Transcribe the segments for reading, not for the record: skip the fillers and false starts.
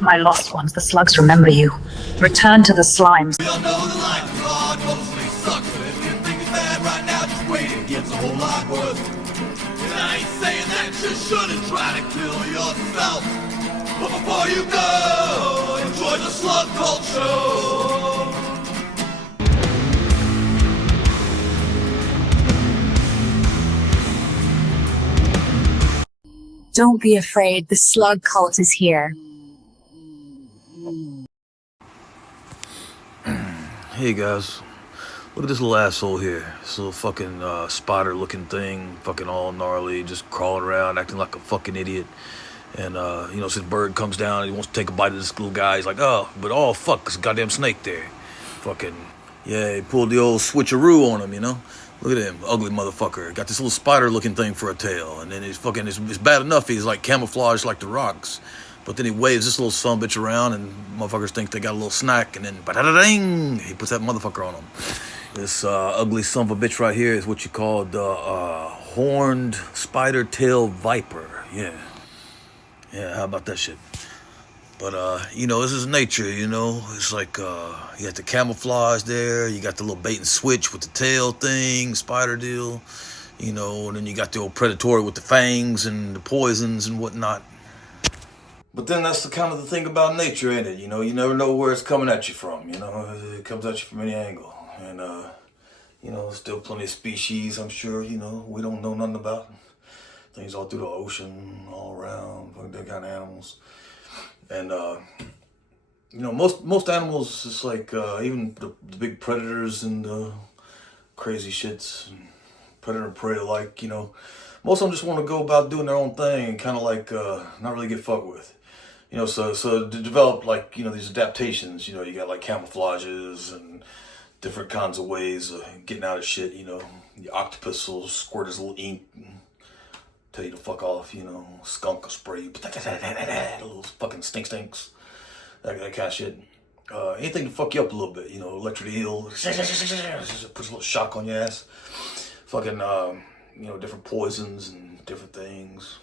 My lost ones, the slugs remember you. Return to the slimes. We all know the life is hard, mostly sucks. But if you think it's bad right now, just wait, it gets a whole lot worse. And I ain't saying that you shouldn't try to kill yourself. But before you go, enjoy the Slug Cult Show. Don't be afraid, the slug cult is here. Hey guys, look at this little asshole here. This little fucking spider looking thing, fucking all gnarly, just crawling around, acting like a fucking idiot. And you know, this bird comes down, he wants to take a bite of this little guy. He's like, oh fuck, there's a goddamn snake there. Fucking, yeah, he pulled the old switcheroo on him, you know? Look at him, ugly motherfucker. Got this little spider looking thing for a tail. And then he's fucking, it's bad enough he's like camouflaged like the rocks. But then he waves this little sumbitch around and motherfuckers think they got a little snack, and then ba-da-da-ding, he puts that motherfucker on them. This ugly son of a bitch right here is what you call the horned spider tail viper. Yeah, how about that shit? But you know, this is nature, you know. It's like you got the camouflage there, you got the little bait and switch with the tail thing, spider deal, you know, and then you got the old predatory with the fangs and the poisons and whatnot. But then that's the kind of the thing about nature, ain't it? You know, you never know where it's coming at you from, you know? It comes at you from any angle. And, you know, there's still plenty of species, I'm sure, you know, we don't know nothing about. Things all through the ocean, all around, that kind of animals. And, you know, most animals, it's like, even the big predators and the crazy shits, and predator and prey alike, you know, most of them just want to go about doing their own thing and kind of like, not really get fucked with. You know, so to develop, like, you know, these adaptations, you know, you got like camouflages and different kinds of ways of getting out of shit, you know. The octopus will squirt his little ink and tell you to fuck off, you know. Skunk will spray you, little fucking stinks, that kind of shit. Anything to fuck you up a little bit, you know, electric eel, puts a little shock on your ass. Fucking, you know, different poisons and different things.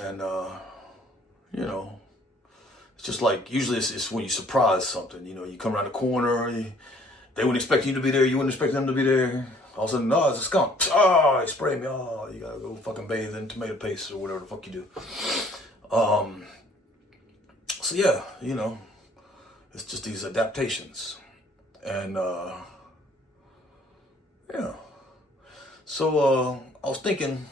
And, you know, it's just like, usually it's when you surprise something, you know, you come around the corner, they wouldn't expect you to be there, you wouldn't expect them to be there. All of a sudden, no, it's a skunk. Oh, he sprayed me. Oh, you gotta go fucking bathe in tomato paste or whatever the fuck you do. So yeah, you know, it's just these adaptations. And, yeah. So, I was thinking,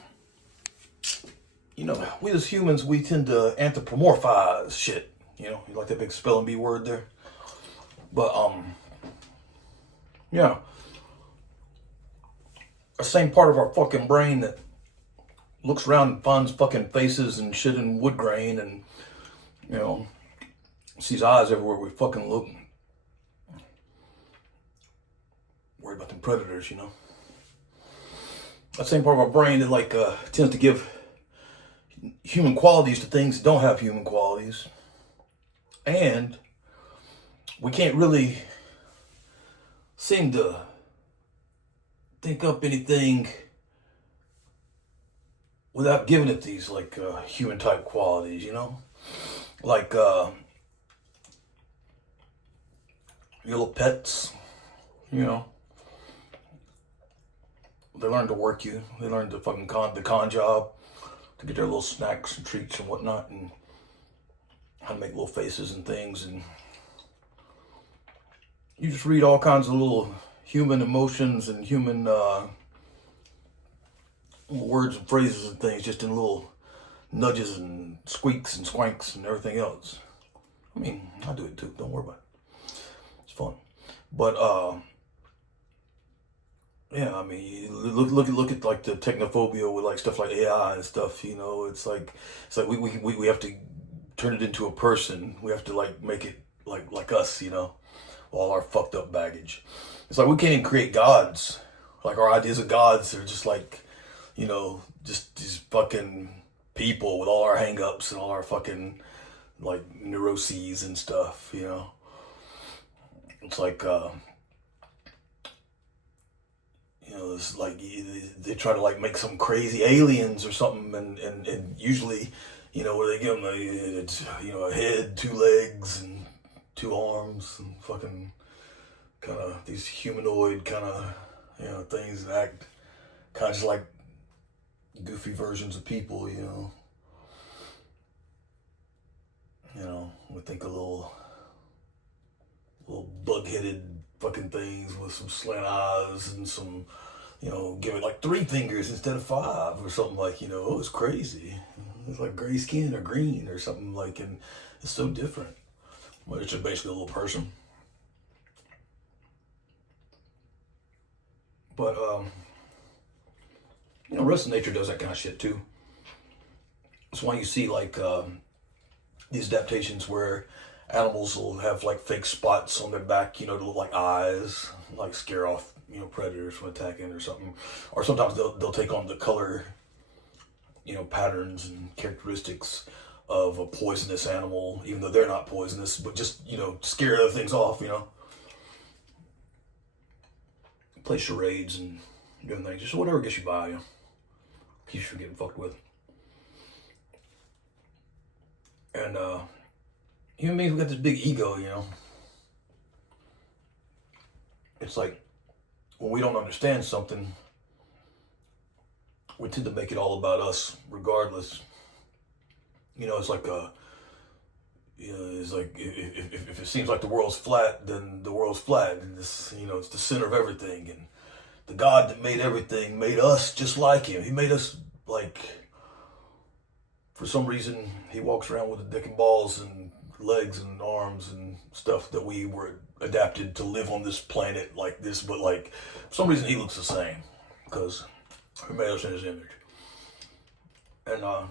you know, we as humans, we tend to anthropomorphize shit. You know, you like that big spelling bee word there? But, yeah. The same part of our fucking brain that looks around and finds fucking faces and shit in wood grain and, you know, sees eyes everywhere we fucking look. Worried about them predators, you know. That same part of our brain that like tends to give human qualities to things that don't have human qualities. And we can't really seem to think up anything without giving it these like human type qualities, you know? Like your little pets, you know? They learn to work you. They learn to fucking the con job, to get their little snacks and treats and whatnot, and how to make little faces and things. And you just read all kinds of little human emotions and human little words and phrases and things, just in little nudges and squeaks and swanks and everything else. I mean, I do it too. Don't worry about it. It's fun. But yeah, I mean, look at like the technophobia with like stuff like AI and stuff. You know, it's like we have to turn it into a person. We have to like make it like us. You know, all our fucked up baggage. It's like we can't even create gods. Like our ideas of gods are just like, you know, just these fucking people with all our hang-ups and all our fucking like neuroses and stuff. You know, it's like. You know, it's like they try to like make some crazy aliens or something, and usually, where they give them a head, 2 legs, and 2 arms, and fucking kind of these humanoid kind of, things that act kind of just like goofy versions of people, we think of little bug-headed fucking things with some slant eyes and some, give it like 3 fingers instead of 5 or something like, it's crazy. It's like gray skin or green or something like, and it's so different. But it's just basically a little person. But, the rest of nature does that kind of shit too. That's why you see like these adaptations where animals will have like fake spots on their back, to look like eyes, like scare off, predators from attacking or something. Or sometimes they'll take on the color, patterns and characteristics of a poisonous animal, even though they're not poisonous, but just, scare other things off, Play charades and doing things, just whatever gets you by, keeps you from getting fucked with. And human beings, we got this big ego, It's like when we don't understand something, we tend to make it all about us, regardless. It's like it's like if it seems like the world's flat, then the world's flat, and this, it's the center of everything. And the God that made everything made us just like Him. He made us like. For some reason, He walks around with a dick and balls and legs and arms and stuff that we were adapted to live on this planet like this, but like for some reason He looks the same because He made us in His image. And all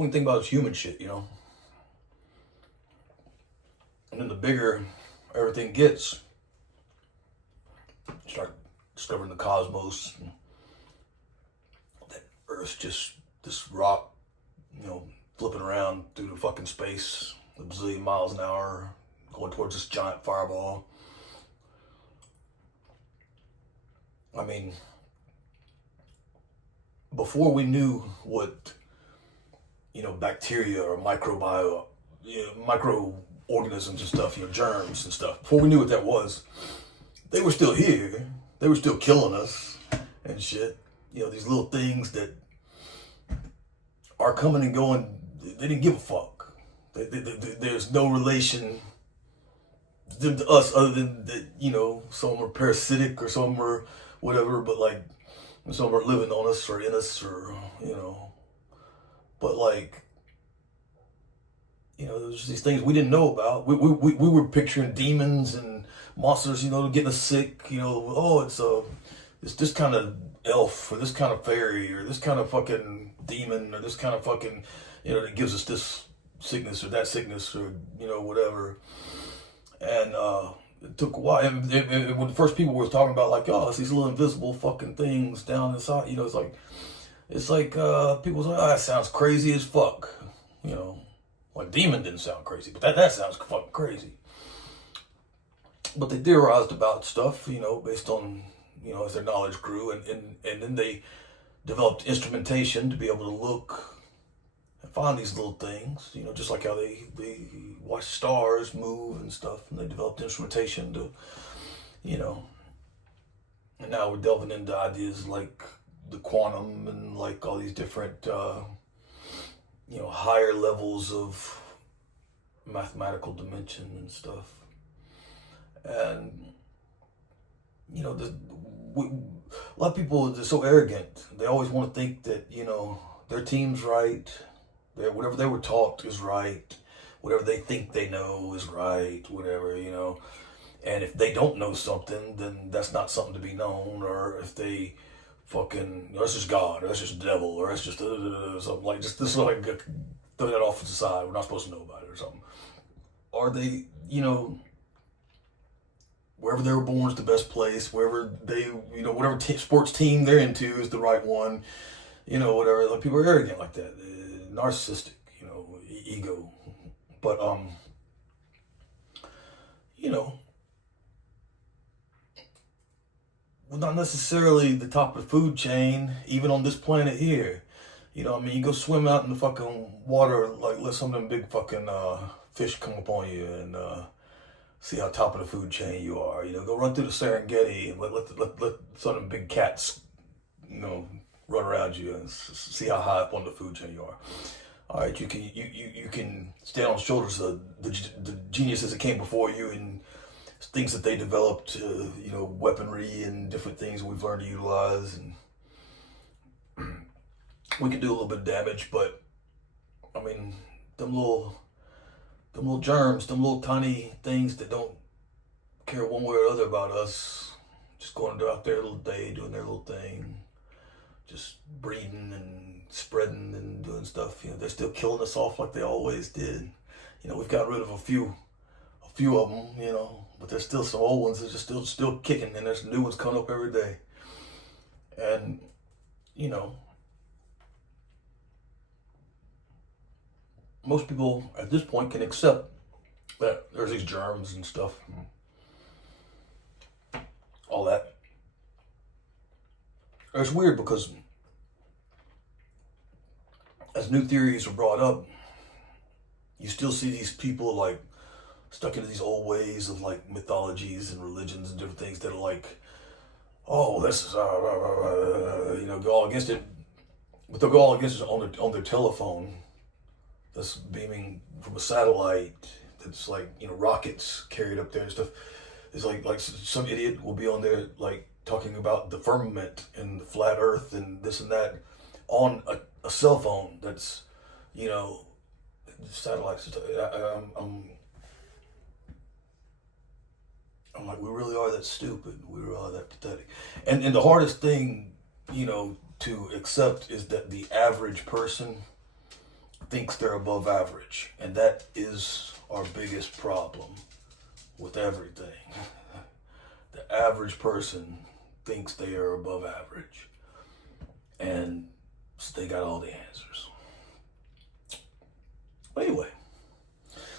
we can think about is human shit, And then the bigger everything gets, you start discovering the cosmos, and that Earth's just this rock, flipping around through the fucking space a bazillion miles an hour, going towards this giant fireball. I mean, before we knew what, bacteria or microorganisms and stuff, germs and stuff, before we knew what that was, they were still here. They were still killing us and shit. These little things that are coming and going, they didn't give a fuck. There's no relation to them to us other than that, some are parasitic or some are whatever, but like some are living on us or in us or, but like, there's these things we didn't know about. We were picturing demons and monsters, getting us sick, it's this kind of elf or this kind of fairy or this kind of fucking demon or this kind of fucking, that gives us this sickness or that sickness or, whatever. And it took a while. And when the first people were talking about like, oh, it's these little invisible fucking things down inside, it's like people say, oh, that sounds crazy as fuck. Like demon didn't sound crazy, but that sounds fucking crazy. But they theorized about stuff, based on, as their knowledge grew, and then they developed instrumentation to be able to look and find these little things, just like how they watch stars move and stuff, and they developed instrumentation to, and now we're delving into ideas like the quantum and like all these different, higher levels of mathematical dimension and stuff. And, a lot of people are so arrogant. They always want to think that, their team's right. Whatever they were taught is right. Whatever they think they know is right. Whatever, And if they don't know something, then that's not something to be known. Or if they fucking, that's just God, or that's just the devil, or that's just something like, just this, like, throw that off to the side. We're not supposed to know about it or something. Are they, wherever they were born is the best place, wherever they, whatever sports team they're into is the right one, whatever. Like, people are arrogant like that, narcissistic, ego. But, we're not necessarily the top of the food chain, even on this planet here. You know what I mean? You go swim out in the fucking water, like let some of them big fucking fish come up on you and see how top of the food chain you are. You know, go run through the Serengeti and let some of them big cats, you know, run around you and see how high up on the food chain you are. All right, you can stand on the shoulders of the geniuses that came before you and things that they developed, you know, weaponry and different things we've learned to utilize, and we can do a little bit of damage. But I mean, them little germs, them little tiny things that don't care one way or the other about us, just going out there a little day, doing their little thing, just breeding and spreading and doing stuff. You know, they're still killing us off like they always did. You know, we've got rid of a few of them, you know, but there's still some old ones that are still kicking, and there's new ones coming up every day. And you know, most people at this point can accept that there's these germs and stuff, all that. It's weird because as new theories are brought up, you still see these people like stuck into these old ways of like mythologies and religions and different things that are like, oh, this is you know, go all against it, but they'll go all against it on their telephone that's beaming from a satellite that's like, you know, rockets carried up there and stuff. It's like some idiot will be on there like talking about the firmament and the flat earth and this and that on a cell phone that's, you know, satellites. I'm like, we really are that stupid. We really are that pathetic. And the hardest thing, you know, to accept is that the average person thinks they're above average. And that is our biggest problem with everything. The average person thinks they are above average. And so they got all the answers. But anyway,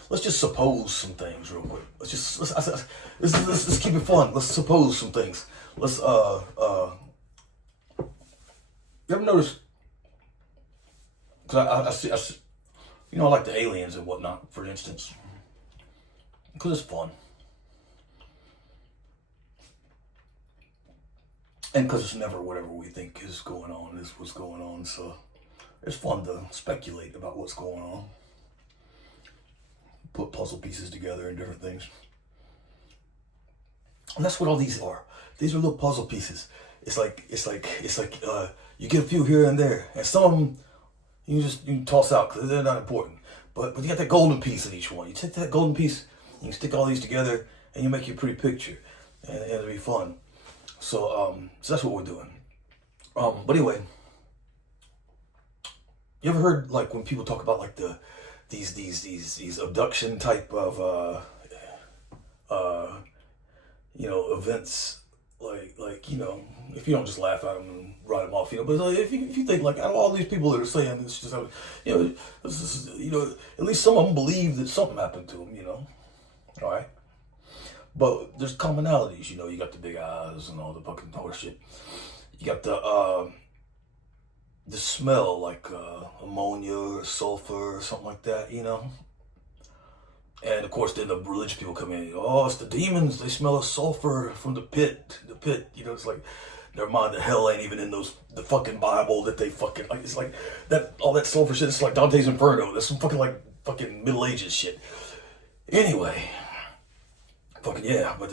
let's just suppose some things real quick. Let's keep it fun. Let's suppose some things. Let's you ever notice? Because I see, you know, I like the aliens and whatnot, for instance, because it's fun, and because it's never whatever we think is going on is what's going on. So it's fun to speculate about what's going on, put puzzle pieces together and different things. And that's what all these are. These are little puzzle pieces. It's like you get a few here and there, and some of them you can toss out because they're not important. But you got that golden piece in each one. You take that golden piece, you can stick all these together, and you make your pretty picture, and it'll be fun. So that's what we're doing. But anyway, you ever heard like when people talk about like these abduction type of you know, events, like you know, if you don't just laugh at them and write them off, you know, but like, if you think like out of all these people that are saying this, just you know, this is, you know, at least some of them believe that something happened to them, you know, all right. But there's commonalities, you know. You got the big eyes and all the fucking horse shit. You got the smell like ammonia or sulfur or something like that, you know. And of course, then the religious people come in. Oh, it's the demons. They smell of sulfur from the pit. The pit, you know. It's like, never mind. The hell ain't even in the fucking Bible that they fucking like. It's like that all that sulfur shit. It's like Dante's Inferno. That's some fucking Middle Ages shit. Anyway, fucking yeah. But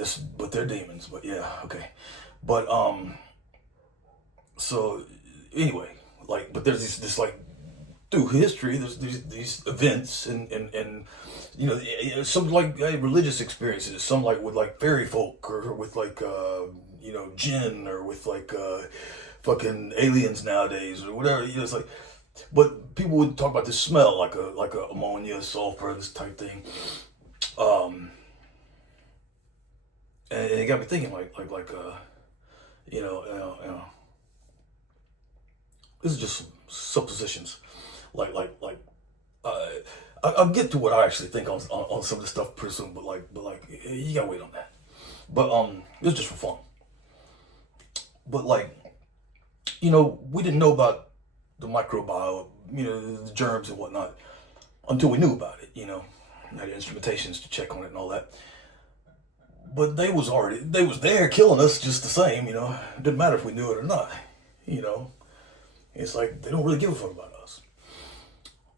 they're demons. But yeah, okay. But so anyway, like, but there's this like through history, there's these events and you know, some like religious experiences, some like with like fairy folk or with like you know, jinn or with like fucking aliens nowadays or whatever. You know, it's like, but people would talk about this smell like a ammonia, sulfur, this type thing. And it got me thinking you know, this is just suppositions. I'll get to what I actually think on some of this stuff pretty soon, but you gotta wait on that. But this is just for fun. But like, you know, we didn't know about the microbiome, the germs and whatnot, until we knew about it, had instrumentations to check on it and all that. But they was there killing us just the same, it didn't matter if we knew it or not, It's like they don't really give a fuck about us.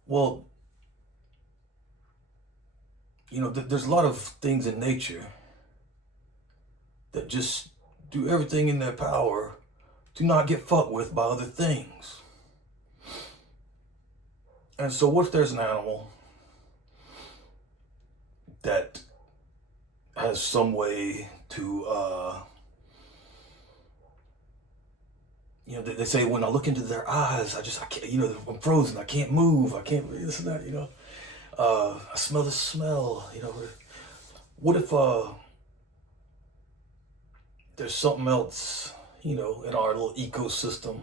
Well, there's a lot of things in nature that just do everything in their power to not get fucked with by other things. And so what if there's an animal that has some way to, they say when I look into their eyes, I can't, I'm frozen, I can't move, I can't, this and that, I smell the smell, what if, there's something else, in our little ecosystem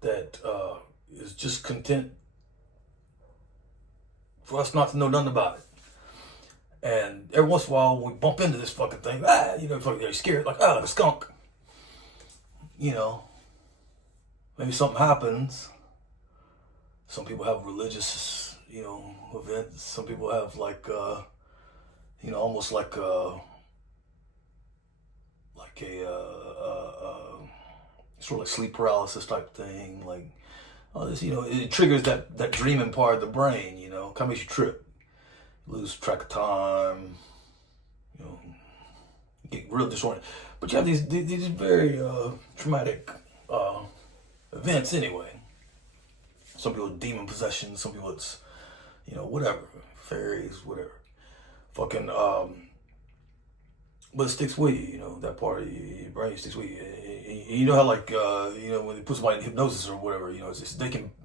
that, is just content for us not to know nothing about it. And every once in a while, we bump into this fucking thing. Fucking you're scared, like a skunk. Maybe something happens. Some people have religious, events. Some people have like, almost like a sort of like sleep paralysis type thing. Like, this, it triggers that dreaming part of the brain. Kind of makes you trip. Lose track of time, get real disoriented. But you have these very traumatic events anyway. Some people demon possession, some people it's, whatever, fairies, whatever. Fucking, but it sticks with you, that part of your brain sticks with you. You know how like, when they put somebody in hypnosis or whatever,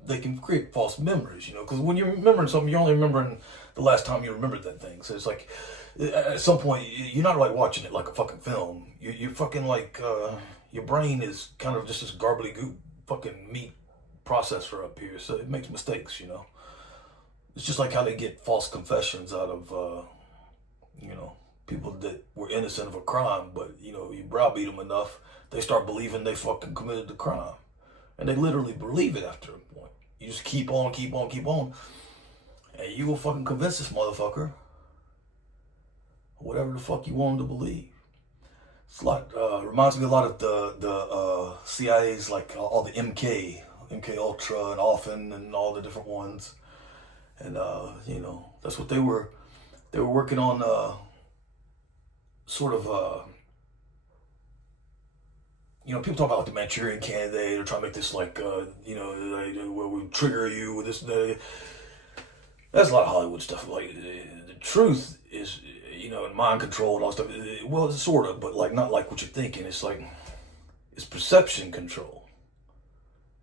they can create false memories, because when you're remembering something, you're only remembering the last time you remembered that thing. So it's like, at some point, you're not like watching it like a fucking film. You're fucking like, your brain is kind of just this garbly goop fucking meat processor up here. So it makes mistakes, It's just like how they get false confessions out of, people that were innocent of a crime, but, you browbeat them enough, they start believing they fucking committed the crime. And they literally believe it after a point. You just keep on, and you will fucking convince this motherfucker whatever the fuck you want him to believe. It's like, reminds me a lot of the CIA's, like all the MK Ultra and Often and all the different ones. And, that's what they were working on, sort of, people talk about like the Manchurian Candidate. They're trying to make this like, where we trigger you with this. That's a lot of Hollywood stuff. Like the truth is, and mind control and all stuff. Well, it's sort of, but like not like what you're thinking. It's like it's perception control.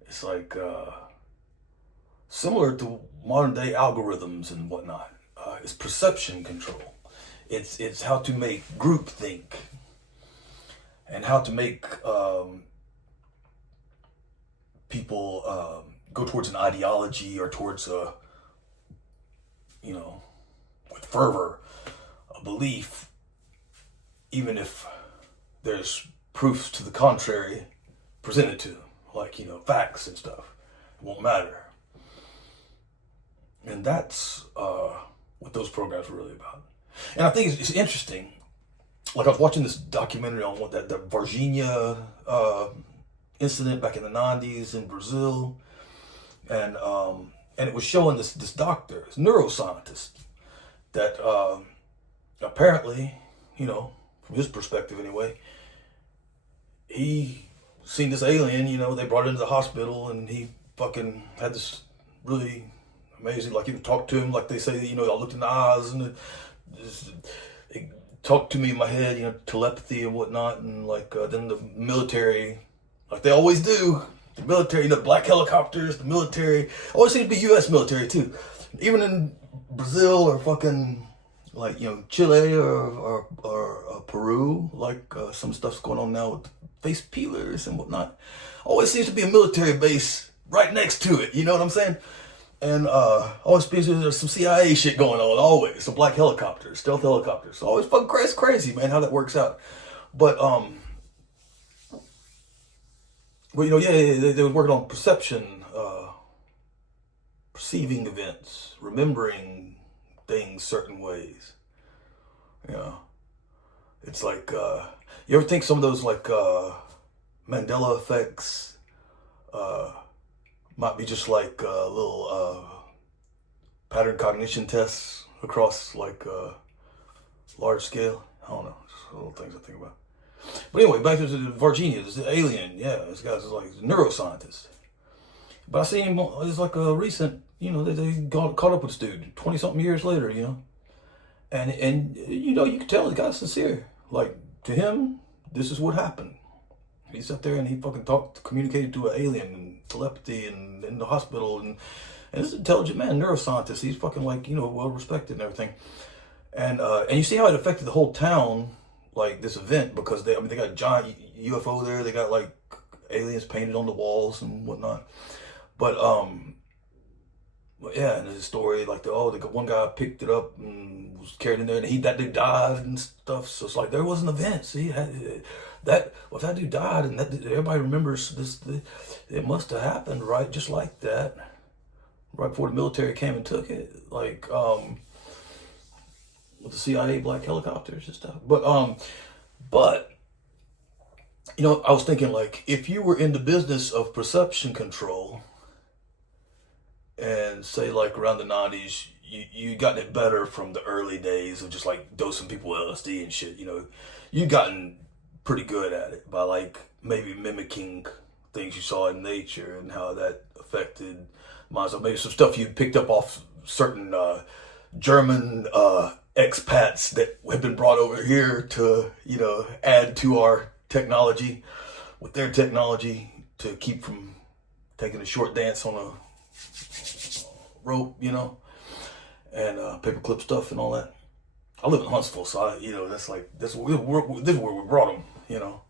It's like similar to modern day algorithms and whatnot. It's perception control. It's how to make group think. And how to make people go towards an ideology or towards with fervor, a belief, even if there's proofs to the contrary presented to them, like, facts and stuff. It won't matter. And that's what those programs are really about. And I think it's interesting. Like I was watching this documentary on what that Varginha incident back in the 90s in Brazil, and it was showing this doctor, this neuroscientist, that apparently, from his perspective anyway, he seen this alien. They brought it into the hospital, and he fucking had this really amazing, like, he talked to him, like they say, I looked in the eyes and it talked to me in my head, telepathy and whatnot. And like, then the military, like they always do, the military, black helicopters, the military, always seems to be U.S. military too. Even in Brazil or fucking, like, Chile or Peru, like some stuff's going on now with face peelers and whatnot. Always seems to be a military base right next to it, you know what I'm saying? And always seems there's some CIA shit going on, always. Some black helicopters, stealth helicopters. Always fucking crazy, man, how that works out. But Well, you know, yeah, they was working on perception, perceiving events, remembering things certain ways. You know, it's like, you ever think some of those like Mandela effects might be just like little pattern cognition tests across like large scale? I don't know, just little things I think about. But anyway, back to Virginia, this alien, yeah, this guy's like a neuroscientist. But I seen him, it's like a recent, you know, they got caught up with this dude 20 something years later, you know. And you know, you can tell the guy's sincere. Like, to him, this is what happened. He sat there and he fucking communicated to an alien and telepathy and in the hospital. And this is an intelligent man, neuroscientist. He's fucking like, you know, well respected and everything. And you see how it affected the whole town, like this event, because they got a giant UFO there. They got like aliens painted on the walls and whatnot. But yeah, and there's a story like the one guy picked it up and was carried in there, and that dude died and stuff. So it's like there was an event. See, if that dude died, and that everybody remembers this, it must have happened right, just like that, right before the military came and took it, like with the CIA black helicopters and stuff. But you know, I was thinking like if you were in the business of perception control. And say like around the 90s, you gotten it better from the early days of just like dosing people with LSD and shit, you know. You gotten pretty good at it by like maybe mimicking things you saw in nature and how that affected minds. So maybe some stuff you picked up off certain German expats that have been brought over here to, you know, add to our technology with their technology to keep from taking a short dance on a rope, you know, and paperclip stuff and all that. I live in Huntsville, so you know, this is where we brought them. You know,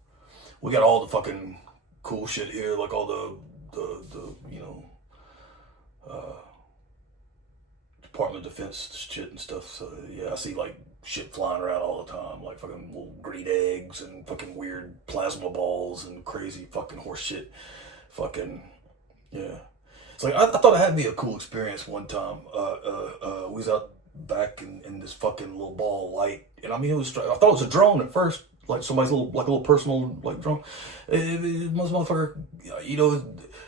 we got all the fucking cool shit here, like all the you know, Department of Defense shit and stuff. So yeah, I see like shit flying around all the time, like fucking little green eggs and fucking weird plasma balls and crazy fucking horse shit. Fucking yeah. It's like I thought it had to be a cool experience one time. We was out back in this fucking little ball of light, and I mean I thought it was a drone at first, like somebody's little personal like drone. Motherfucker, you know,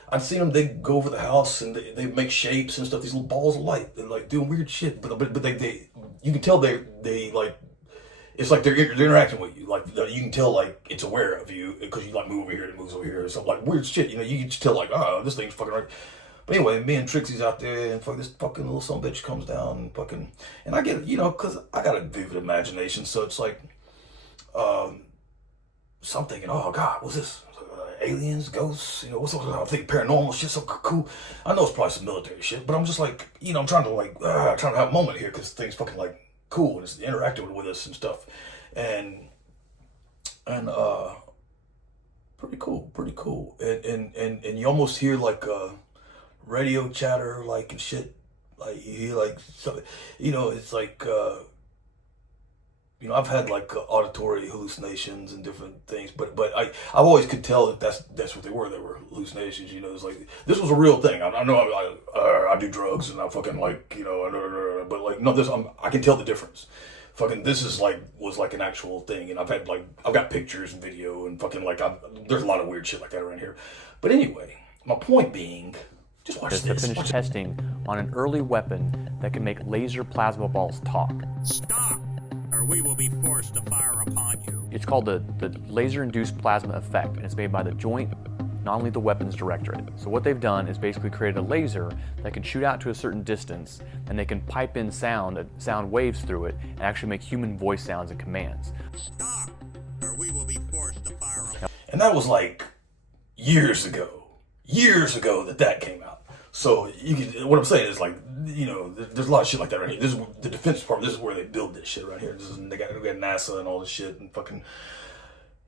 I've seen them. They go over the house and they make shapes and stuff. These little balls of light, they're like doing weird shit. But they you can tell they like. It's like they're interacting with you. Like you can tell like it's aware of you because you like move over here and it moves over here or something like weird shit. You know, you can just tell like, oh, this thing's fucking right. But anyway, me and Trixie's out there, and this fucking little son of a bitch comes down and fucking, and I get, you know, because I got a vivid imagination, so it's like, so I'm thinking, oh God, what's this? Aliens, ghosts, you know, what's up? I'm thinking paranormal shit, so cool. I know it's probably some military shit, but I'm just like, you know, I'm trying to have a moment here because things fucking like cool and it's interacting with us and stuff, and pretty cool, and you almost hear like radio chatter, like, and shit, like you hear like something, you know, it's like you know, I've had like auditory hallucinations and different things, but I always could tell that that's what they were hallucinations, you know. It's like this was a real thing. I know I do drugs and I fucking like, you know, but like no, I can tell the difference. Fucking this was like an actual thing, and I've got pictures and video and fucking like there's a lot of weird shit like that around here. But anyway, my point being, just watch this. To finish testing on an early weapon that can make laser plasma balls talk. Stop, or we will be forced to fire upon you. It's called the laser-induced plasma effect, and it's made by the Joint Non-Lethal Weapons Directorate. So what they've done is basically created a laser that can shoot out to a certain distance, and they can pipe in sound waves through it, and actually make human voice sounds and commands. Stop, or we will be forced to fire upon you. And that was like years ago that came out. So what I'm saying is like, you know, there's a lot of shit like that right here. This is the Defense Department. This is where they build this shit right here. They got NASA and all this shit and fucking.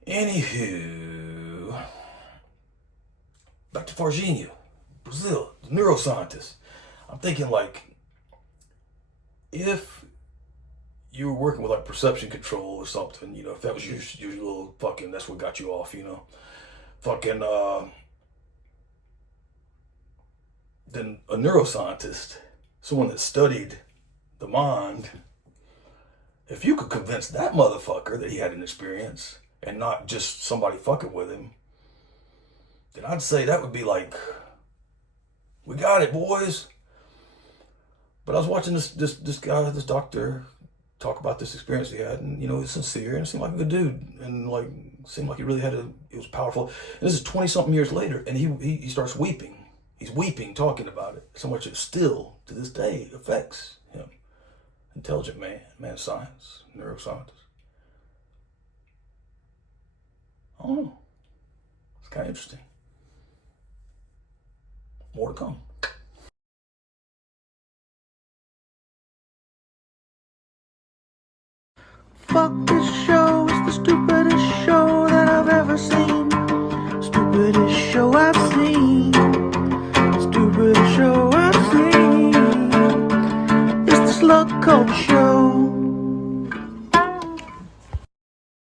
Anywho, back to Virginia, Brazil, the neuroscientist. I'm thinking like, if you were working with like perception control or something, you know, if that was your little fucking, that's what got you off, you know, fucking. then a neuroscientist, someone that studied the mind, if you could convince that motherfucker that he had an experience and not just somebody fucking with him, then I'd say that would be like, we got it, boys. But I was watching this guy, this doctor, talk about this experience he had, and, you know, he's sincere and seemed like a good dude, and like seemed like he really it was powerful. And this is 20-something years later, and he starts weeping. He's weeping, talking about it, so much it still, to this day, affects him. Intelligent man of science, neuroscientist. I don't know. It's kind of interesting. More to come. Fuck this show, it's the stupidest show that I've ever seen. Stupidest show I've seen. Stupidest show I've seen. It's the Slug Cult Show.